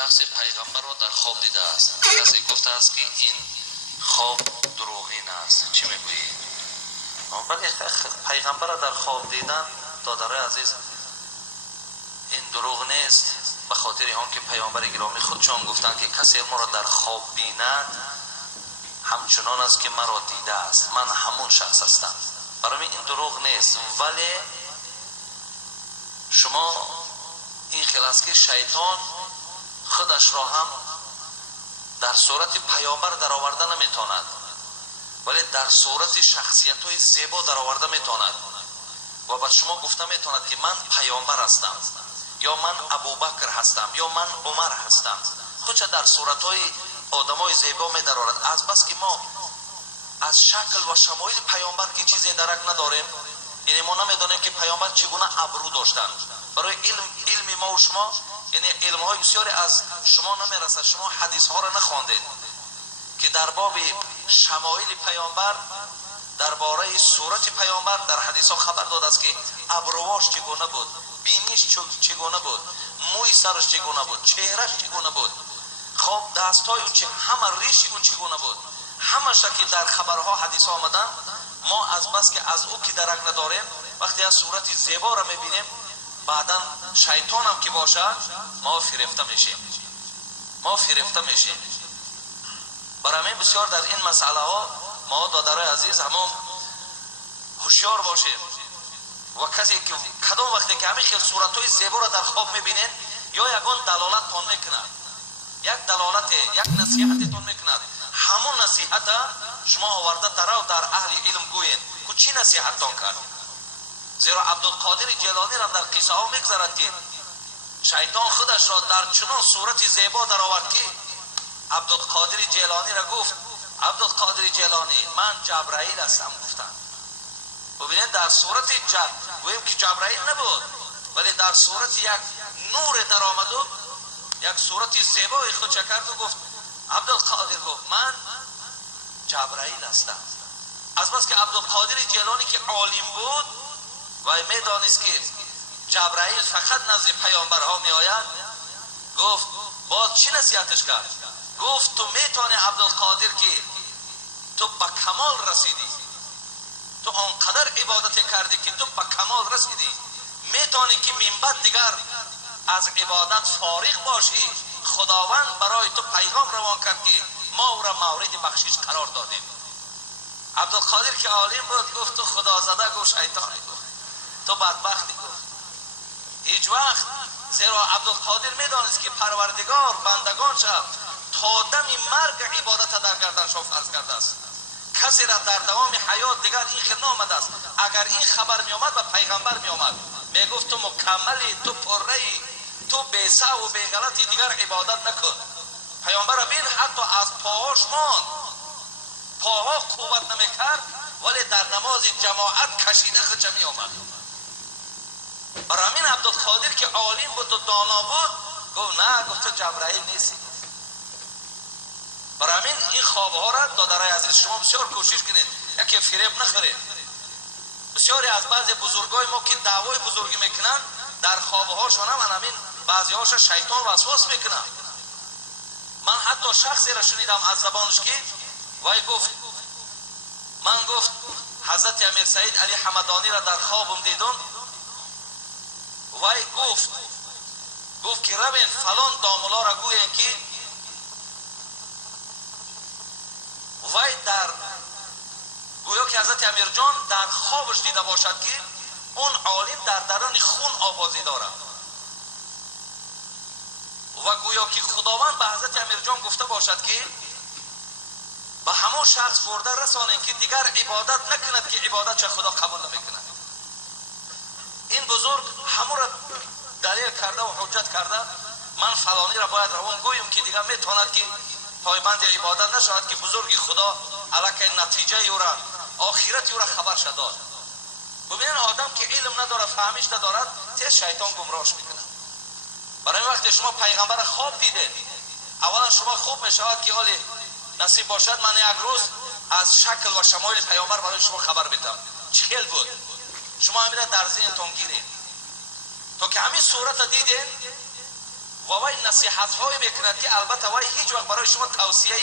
شخص پیغمبر را در خواب دیده است. کسی گفته است که این خواب دروغین است. چی میگویید؟ ولی پیغمبر را در خواب دیدن دادر عزیز این دروغ نیست، به خاطر آن که پیامبر گرامی خودشان گفتند که کسی ما را در خواب بیند همچنان است که مرا دیده است، من همون شخص هستم. برای این دروغ نیست. ولی شما این خیال است که شیطان خودش را هم در صورت پیامبر در آورده نمیتواند، ولی در صورت شخصیت های زیبا در آورده میتواند و به شما گفته میتواند که من پیامبر هستم، یا من ابوبکر هستم، یا من عمر هستم. خودش در صورت های آدم های زیبا می در آورد. از بس که ما از شکل و شمایل پیامبر که چیزی درک نداریم، یعنی ما نمیدانیم که پیامبر چگونه ابرو داشتند. برای علم ما و شما، یعنی علم های بسیاری از شما نمیرسد. شما حدیث ها را نخواندید که در باب شمایل پیامبر، درباره صورت پیامبر در حدیث ها خبر داده است که ابرواش چگونه بود، بینیش چگونه بود، موی سرش چگونه بود، چهرش چگونه بود، خب دستای اون همه ریشی اون چگونه بود، همه که در خبرها حدیث ها آمدن. ما از بس که از او که درک نداریم، وقتی از صورت زیبا را میبینیم، بعدا شیطان هم که باشه ما فریفته میشیم. برای همین بسیار در این مسئله ها ما دادرای عزیز همون هوشیار باشیم. و کسی که کدام وقتی که همین خیلی صورت های زیبا را در خواب میبینین، یا یکان دلالت تان میکند، یک دلالت، یک نصیحت تان میکند، همون نصیحت شما آورده درو در اهل علم گوین که چی نصیحت تان کرد. زیرا عبدالقادر جیلانی را در قصه ها میگذارد که شیطان خودش را در چنان صورت زیبا در آورد که عبدالقادر جیلانی را گفت عبدالقادر جیلانی من جبرائیل هستم. گفتن ببینید در صورت گویم که جبرائیل نبود، ولی در صورت یک نور در آمد و یک صورت زیبای خود کرد و گفت عبدالقادر گفت من جبرائیل هستم. از بس که عبدالقادر جیلانی که عالم بود و میدانست که جبرائیل فقط نزد پیامبرها می آید، گفت باز چی نصیحتش کرد؟ گفت تو میتونی عبدالقادر که تو به کمال رسیدی، تو آنقدر عبادت کردی که تو به کمال رسیدی، میتونی که من بعد دیگر از عبادت فارغ باشی. خداوند برای تو پیغام روان کرد که ما او را مورد بخشش قرار دادیم. عبدالقادر که عالم بود گفت تو خدا زده، گفت شیطانی، گفت تو بدبختی، گفت هیچ وقت. زیرا عبدالقادر میدانست که پروردگار بندگانش تا دم مرگ عبادت در گردنشان فرض کرده است. کسی را در دوام حیات دیگر این خیلی نامده است. اگر این خبر می آمد به پیغمبر می آمد، می گفت تو مکملی، تو پرهی، تو بیسه و بیغلطی، دیگر عبادت نکن. پیامبر بین حتی از پاهاش ماند، پاها قوت نمی کرد، ولی در نماز جماعت کشیده خودش می آمد. برای همین عبدالقادر که عالم بود و دانا بود گفت نه، گفت تو جبرائیل نیستی. برای همین این خوابها را دادرای عزیز شما بسیار کوشش کنید یکی فریب نخورید. بسیاری از بعضی بزرگای ما که دعوای بزرگی میکنن در خوابهاشون هم همین بعضی هاش شیطان وسواس میکنن. من حتی شخصی را شنیدم از زبانش که وای گفت من گفت حضرت امیر سید علی حمدانی را در خوابم دیدم، وای گفت که روین فلان داملا را گوین که وای در گویا که حضرت امیر جان در خوابش دیده باشد که اون عالم در درون خون آوازی دارد و گویا که خداوند به حضرت امیر جان گفته باشد که به همون شخص برده رسانید که دیگر عبادت نکند که عبادت چه خدا قبول نمیکند. این بزرگ همون را دلیل کرده و حجت کرده من فلانی را باید روان گویم که دیگر میتواند که پایبند عبادت نشود که بزرگی خدا علاکه نتیجه او را آخرت او را خبر شد. ببینین آدم که علم نداره فهمیش ندارد تیز شیطان گمراهش میکنه. برای وقتی شما پیغمبر خواب دیدید، اولا شما خوب میشود که حالی نصیب باشد من یک روز از شکل و شمایل پیغمبر برای شما خبر بدم چه بود. شما همین در ذهنتون گیرید تا که همین صورت دیدین و وی نصیحت های میکند که البته وی هیچ وقت برای شما توصیه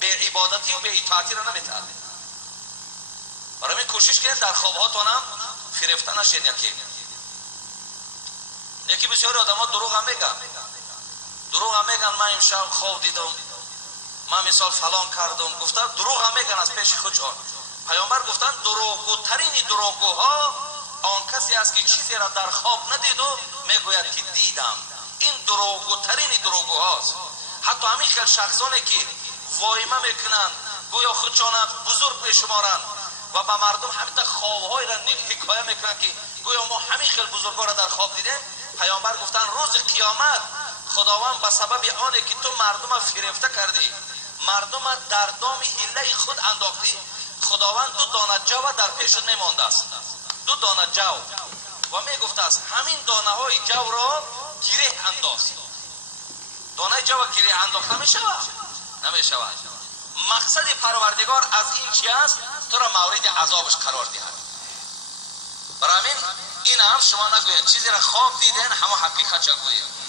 به عبادتی و به اطاعتی را نمیدهد. برای من کوشش کنید در خوابهاتون هم فریفته نشین. یکی بسیاری آدم‌ها دروغ هم میگن من امشب خواب دیدم، من مثال فلان کردم، گفتن دروغ هم میگن از پیش خودشان. پیامبر گفتن دروغگوترین دروغگوها آن کسی است که چیزی را در خواب ندید و میگوید که دیدم. این دروغگوترین دروغگوهاست. حتی همین خیلی شخصانی که وایمه میکنن گویا خودشان بزرگ میشمارن و به مردم همین خوابهای را حکایه میکنن که گویا ما همین خیلی بزرگا را در خواب دیدیم. پیامبر گفتن روز قیامت خداوند به سبب آنه که تو مردم فریفته کردی، مردم در دام حیله خود انداختی، خداوند 2 دانه جو در پیشت میمانده است. 2 دانه جو و میگفته است همین دانه های جو را گره انداز. دانه جو گره انداخته نمیشود. مقصد پروردگار از این چی است؟ تو را مورد عذابش قرار دهد. برای این هم شما نگوید چیزی را خواب دیدین همه حقیقت چه گویید.